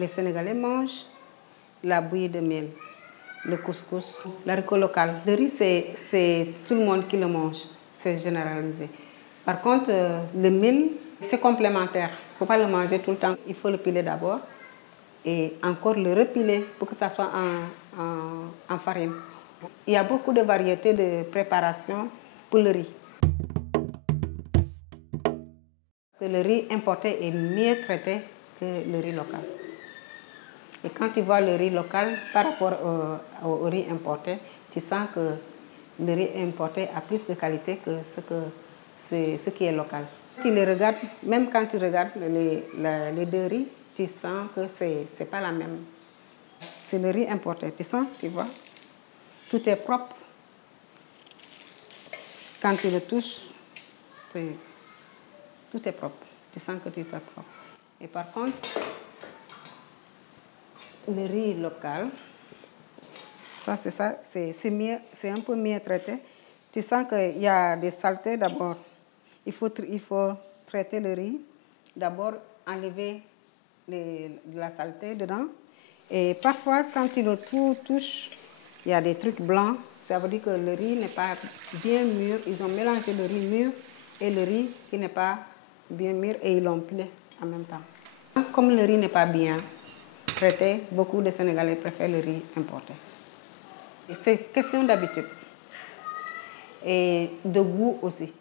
Les Sénégalais mangent la bouillie de miel, le couscous, l'haricot local. Le riz, c'est tout le monde qui le mange, c'est généralisé. Par contre, le mil, c'est complémentaire. Il ne faut pas le manger tout le temps. Il faut le piler d'abord et encore le repiler pour que ça soit en farine. Il y a beaucoup de variétés de préparation pour le riz. Le riz importé est mieux traité que le riz local. Et quand tu vois le riz local par rapport au riz importé, tu sens que le riz importé a plus de qualité que ce qui est local. Tu les regardes, même quand tu regardes les deux riz, tu sens que ce n'est pas la même. C'est le riz importé, tu sens, tu vois. Tout est propre. Quand tu le touches, tout est propre. Tu sens que tout est propre. Et par contre, le riz local, ça c'est un peu mieux traité. Tu sens qu'il y a des saletés d'abord. Il faut traiter le riz. D'abord, enlever de la saleté dedans. Et parfois, quand tu le touches, il y a des trucs blancs. Ça veut dire que le riz n'est pas bien mûr. Ils ont mélangé le riz mûr et le riz qui n'est pas bien mûr et ils l'ont pilé en même temps. Comme le riz n'est pas bien traité, beaucoup de Sénégalais préfèrent le riz importé. C'est question d'habitude et de goût aussi.